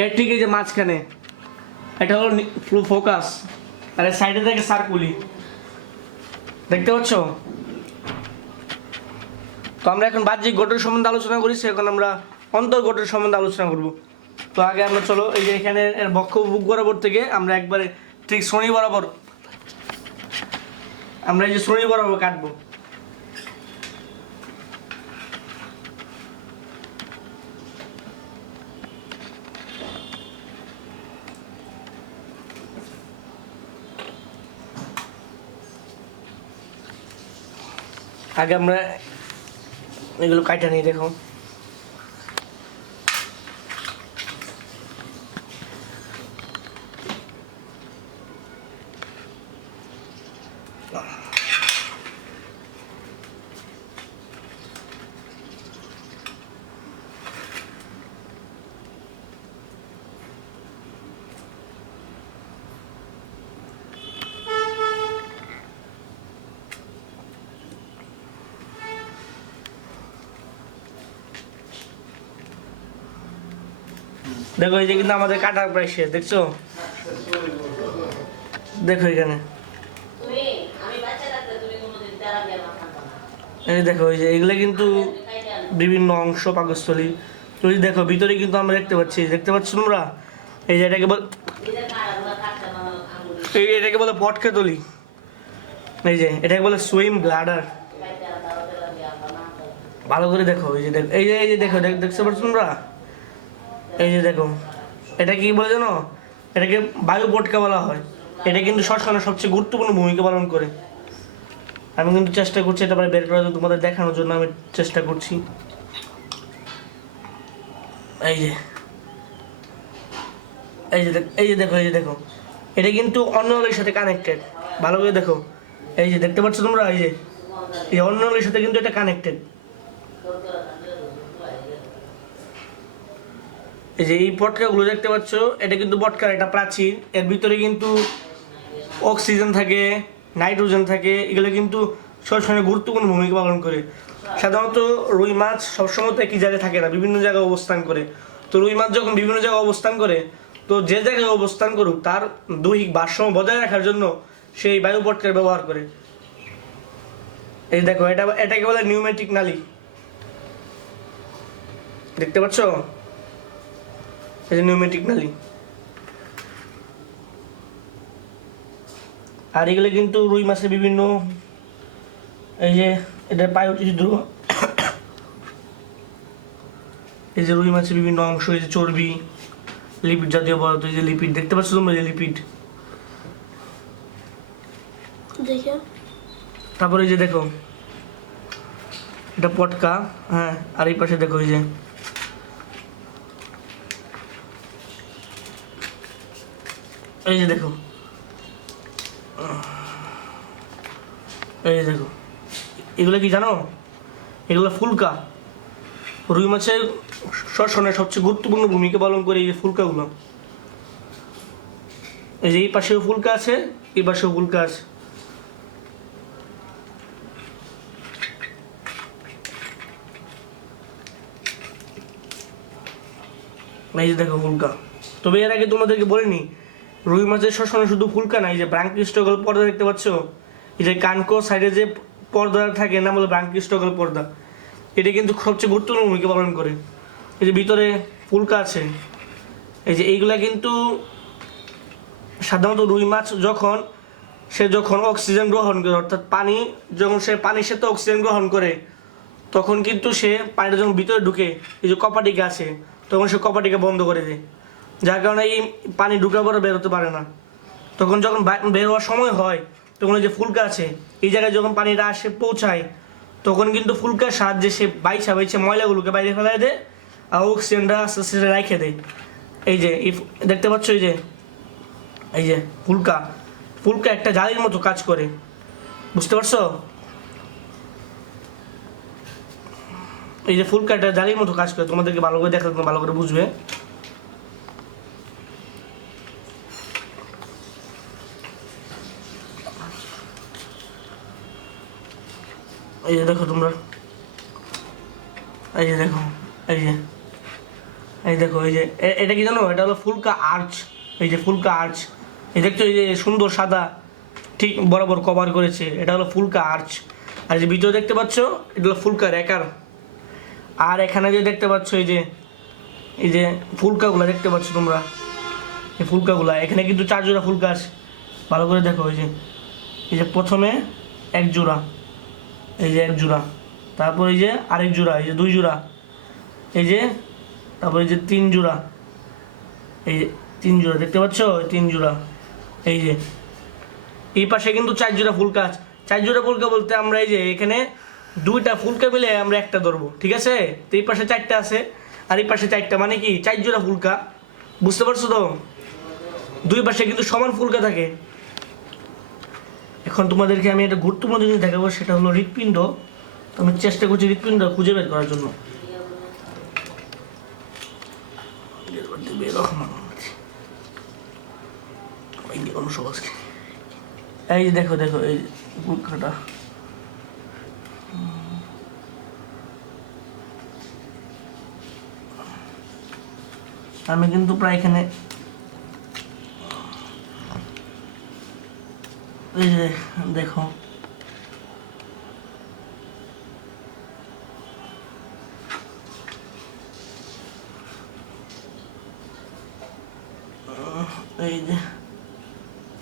এর ঠিক এই যে মাঝখানে এটা হলো ফ্লো ফোকাস, আর সাইডে থেকে সার্কুলি, দেখতে পাচ্ছ? তো আমরা এখন বাহ্যিক গঠন সম্বন্ধে আলোচনা করেছি, এখন আমরা অন্তর্গঠন সম্বন্ধে আলোচনা করব। তো আগে আমরা চলো এই যে এখানে এর বক্ষ বুক বরাবর থেকে আমরা একবারে ঠিক শ্রোণী বরাবর আমরা এই যে শ্রোণী বরাবর কাটবো। আগে আমরা এগুলো কাটা নিয়ে দেখো। দেখো এই যে কিন্তু আমাদের কাটার প্রায় শেষ, দেখছো? দেখো এখানে এই দেখো এই যে এগুলো কিন্তু বিভিন্ন অংশ পাকস্থলী। তো এই দেখো ভিতরে কিন্তু আমরা দেখতে পাচ্ছ তোমরা? এই যে এটাকে এটাকে বলে পটকাতলি, এই যে এটাকে বলে সুইম ব্লাডার। ভালো করে দেখো এই যে এই যে দেখো দেখতে পাচ্ছ তোমরা? এই যে দেখো এটা কি বলে জানো? এটাকে বায়ু পটকা বলা হয়। এটা কিন্তু শ্বসনে সবচেয়ে গুরুত্বপূর্ণ ভূমিকা পালন করে। আমি কিন্তু চেষ্টা করছি এটা বের করার জন্য, তোমাদের দেখানোর জন্য আমি চেষ্টা করছি। এই যে দেখো এটা কিন্তু অন্ননালীর সাথে কানেক্টেড। ভালো করে দেখো, এই যে দেখতে পাচ্ছ তোমরা? এই যে এই অন্ননালীর সাথে কিন্তু এটা কানেক্টেড। এই যে এই পটকাগুলো দেখতে পাচ্ছ, এটা কিন্তু পটকার একটা প্রাচীর। এর ভিতরে কিন্তু অক্সিজেন থাকে, নাইট্রোজেন থাকে, এগুলো কিন্তু শ্বসনে গুরুত্বপূর্ণ ভূমিকা পালন করে। সাধারণত রুই মাছ সবসময় তো একই জায়গায় থাকে না, বিভিন্ন জায়গায় অবস্থান করে। তো রুই মাছ যখন বিভিন্ন জায়গায় অবস্থান করে, তো যে জায়গায় অবস্থান করুক তার দৈহিক ভারসাম্য বজায় রাখার জন্য সেই বায়ু পটকার ব্যবহার করে। এই দেখো এটাকে বলে নিউমেটিক নালী, দেখতে পাচ্ছ? এই যে নিউমেটিক নালী। আর এগুলো কিন্তু রুই মাছের বিভিন্ন, এই যে এটা পায়োটিস ধ্রুব, এই যে রুই মাছের বিভিন্ন অংশ, এই যে চর্বি, লিপিড জাতীয় পদার্থ, এই যে লিপিড দেখতে পাচ্ছ তোমরা? যে লিপিড। তারপরে এই যে দেখো এটা পটকা, হ্যাঁ। আর এই পাশে দেখো এই যে দেখো এই যে দেখো এগুলো কি জানো? এগুলো ফুলকা। রুই মাছের শ্বসনে সবচেয়ে গুরুত্বপূর্ণ ভূমিকা পালন করে এই যে ফুলকাগুলো। এই যে এই পাশেও ফুলকা আছে, এই পাশেও ফুলকা আছে। এই যে দেখো ফুলকা। তবে এর আগে তোমাদেরকে বলিনি, রুই মাছের শ্বসনে শুধু ফুলকা না, এই যে ব্রাঙ্কিওস্টোগাল পর্দা দেখতে পাচ্ছ? এই যে কানকো সাইডে যে পর্দা থাকে, নাম হলো ব্রাঙ্কিওস্টোগাল পর্দা। এটা কিন্তু সবচেয়ে গুরুত্বপূর্ণ ভূমিকা পালন করে। এই যে ভিতরে ফুলকা আছে, এই যে এইগুলা কিন্তু সাধারণত রুই মাছ যখন অক্সিজেন গ্রহণ করে, অর্থাৎ যখন সে পানির সাথে অক্সিজেন গ্রহণ করে, তখন কিন্তু সে পানিটা যখন ভিতরে ঢুকে, এই যে কপাটিকা আছে, তখন সে কপাটিকা বন্ধ করে দেয়, যার কারণে এই পানি ঢুকার পরে বের হতে পারে না। তখন যখন বের হওয়ার সময় হয়, তখন এই যে ফুলকা আছে, এই জায়গায় যখন পানিটা আসে পৌঁছায়, তখন কিন্তু ফুলকার সাহায্যে সে বাইছা ময়লাগুলোকে বাইরে ফেলাই দেয়, আর অক্সিজেনটা আস্তে আস্তে রেখে দেয়। এই যে দেখতে পাচ্ছ? এই যে ফুলকা একটা জালির মতো কাজ করে, বুঝতে পারছো? এই যে ফুলকা একটা জালির মতো কাজ করে, তোমাদেরকে ভালো করে দেখলে ভালো করে বুঝবে। এই যে দেখো তোমরা, এই যে দেখো, এই যে এই দেখো এই যে এটা কি জানো, এটা হলো ফুলকা আর্চ। এই যে ফুলকা আর্চ, এই দেখছো এই যে সুন্দর সাদা ঠিক বরাবর কভার করেছে, এটা হলো ফুলকা আর্চ। আর যে ভিডিও দেখতে পাচ্ছ এটা হলো ফুলকা রেকার। আর এখানে যে দেখতে পাচ্ছ এই যে ফুলকাগুলা দেখতে পাচ্ছ তোমরা, এই ফুলকাগুলা এখানে কিন্তু 4 জোড়া ফুলকা আছে। ভালো করে দেখো এই যে প্রথমে 1 জোড়া, এই যে 1 জোড়া, তারপর এই যে আরেক জোড়া, এই যে 2 জোড়া, এই যে তারপর এই যে 3 জোড়া, এই যে 3 জোড়া দেখতে পাচ্ছ, 3 জোড়া। এই যে এই পাশে কিন্তু 4 জোড়া ফুলকা আছে। 4 জোড়া ফুলকা বলতে আমরা এই যে এখানে 2টা ফুলকা মিলে আমরা একটা ধরবো, ঠিক আছে? তো এই পাশে 4টা আছে আর এই পাশে 4টা, মানে কি 4 জোড়া ফুলকা। বুঝতে পারছো তো? 2 পাশে কিন্তু সমান ফুলকা থাকে। এখন তোমাদেরকে আমি একটা গুরুত্বপূর্ণ জিনিস দেখাবো, সেটা হলো হৃৎপিণ্ড। তো আমি চেষ্টা করছি হৃৎপিণ্ড খুঁজে বের করার জন্য। এই যে দেখো দেখো এই ফুলকাটা, আমি কিন্তু প্রায় এখানে এই যে দেখো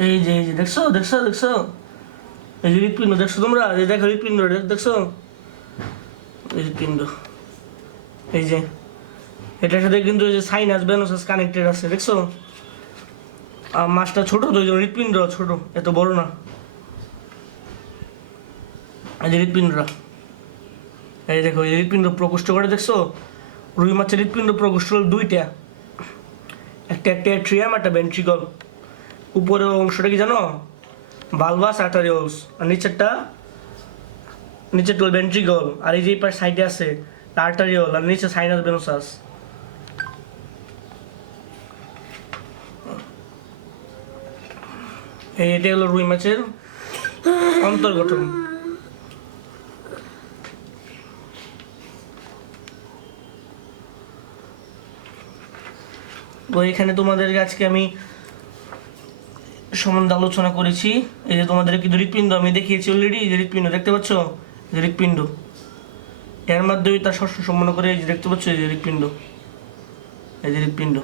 এই যে দেখছো দেখছো দেখছো, এই যে হৃৎপিণ্ড দেখছো তোমরা, এই দেখো হৃৎপিণ্ড দেখছো, এই হৃৎপিণ্ড, এই যে এটার সাথে কিন্তু এই যে সাইনাস ভেনাস কানেক্টেড আছে, দেখছো? মাছটা ছোট তো, ওই যে হৃৎপিণ্ড ছোট, এত বড় না। এই যে হৃৎপিণ্ডটা, এই দেখো এই হৃৎপিণ্ড প্রকোষ্ঠ করে দেখছো? রুই মাছের হৃৎপিণ্ড প্রকোষ্ঠ হল 2টা, একটা অ্যাট্রিয়াম, একটা ভেন্ট্রিকল। উপরের অংশটা কি জানো? ভালভাস আর্টারিওলস, আর নিচেরটা হল ভেন্ট্রিকল। আর এই যে পার সাইডে আছে আর্টারিওল, আর নিচে সাইনাস ভেনোসাস। এটা হলো রুই মাছের অন্তর্গঠন। তো এখানে তোমাদের আজকে আমি সম্বন্ধে আলোচনা করেছি। এই যে তোমাদের কিন্তু হৃৎপিণ্ড আমি দেখিয়েছি অলরেডি, এই যে হৃৎপিণ্ড দেখতে পাচ্ছ, যে হৃৎপিণ্ড এর মাধ্যমে তার শ্বসন সম্পন্ন করে। এই যে দেখতে পাচ্ছ এই যে হৃৎপিণ্ড, এই যে হৃৎপিণ্ড,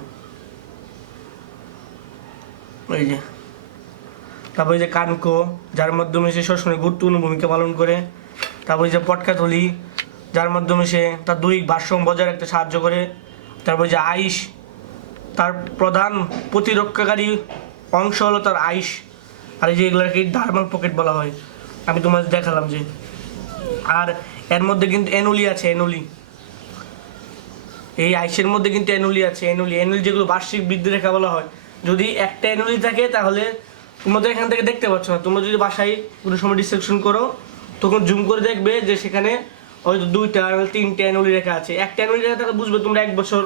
এই যে তারপরে যে কানক, যার মাধ্যমে সে শ্বসনে গুরুত্বপূর্ণ ভূমিকা পালন করে। তারপরে যে পটকাথলি, যার মাধ্যমে সে তার দৈহিক ভারসাম্য বজায় রাখতে সাহায্য করে। তারপরে যে আইস, তার প্রধান প্রতিরক্ষাকারী অংশ হলো তার আইস। আর এই যে এগুলোকে ডার্মাল পকেট বলা হয়, আমি তোমাদের দেখালাম যে। আর এর মধ্যে কিন্তু অ্যানুলি আছে, অ্যানুলি, এই আইসের মধ্যে কিন্তু অ্যানুলি আছে, অ্যানুলি যেগুলো বার্ষিক বৃদ্ধি রেখা বলা হয়। যদি একটা অ্যানুলি থাকে তাহলে তোমাদের এখান থেকে দেখতে পাচ্ছ না, তোমরা যদি বাসায় কোনো সময় ডিসেকশন করো তখন জুম করে দেখবে যে সেখানে হয়তো 2টা 3টে অ্যানুলি রেখা আছে। একটা অ্যানুলি রেখা থাকলে বুঝবে তোমরা 1 বছর,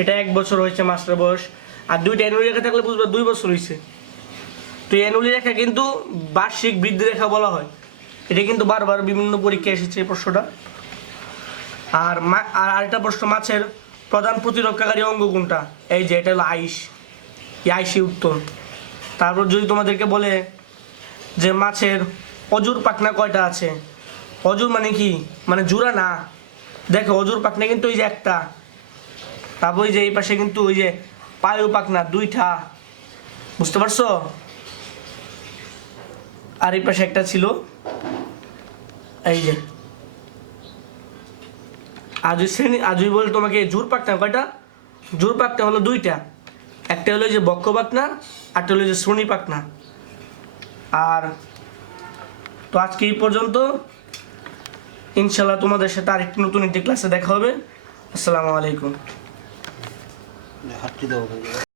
এটা 1 বছর হয়েছে মাস্টার বয়স। আর 2টা অ্যানুলি রেখা থাকলে বুঝবে 2 বছর হয়েছে। তো অ্যানুলি রেখা কিন্তু বার্ষিক বৃদ্ধি রেখা বলা হয়। এটা কিন্তু বারবার বিভিন্ন পরীক্ষায় এসেছে এই প্রশ্নটা। আর আরেকটা প্রশ্ন, মাছের প্রধান প্রতিরক্ষাকারী অঙ্গ কোনটা? এই যে এটা হলো আইস, এই আইসই উত্তর। তারপর যদি তোমাদেরকে বলে যে মাছের অজুর পাখনা কয়টা আছে? অজুর মানে কি? মানে জোড়া না, দেখো অজুর পাখনা কিন্তু ওই যে একটা। তারপর ওই যে এই পাশে কিন্তু ওই যে পায়ু পাখনা 2টা, বুঝতে পারছো? আর এই পাশে একটা ছিল, এই যে। আর যদি বলে তোমাকে জোর পাখনা কয়টা? জোর পাখনা হলো 2টা, একটা হলো যে বক্ষ পাখনা, আরটা হলো যে শ্রোণী পাখনা। আর তো আজকে এই পর্যন্ত, ইনশাল্লাহ তোমাদের সাথে আরেকটি নতুন একটি ক্লাসে দেখা হবে। আসসালামু আলাইকুম।